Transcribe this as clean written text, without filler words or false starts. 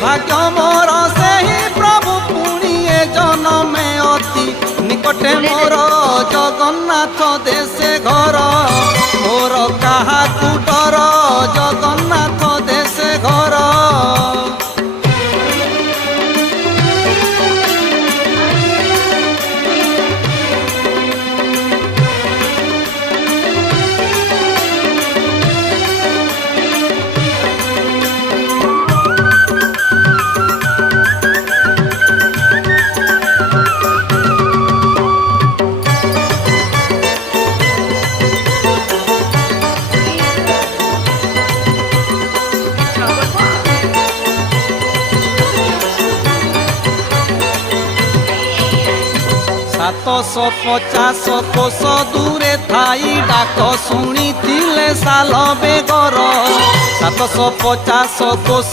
भाग्य मोर से ही प्रभु पुणी ए जनमे अति निकटे मोर जगन्नाथ देशे घर मोर कहा डर जगन्नाथ देशे घर। सातशो 50 कोश दूरे थाई डाक शुणी साल बेगर 750 कोश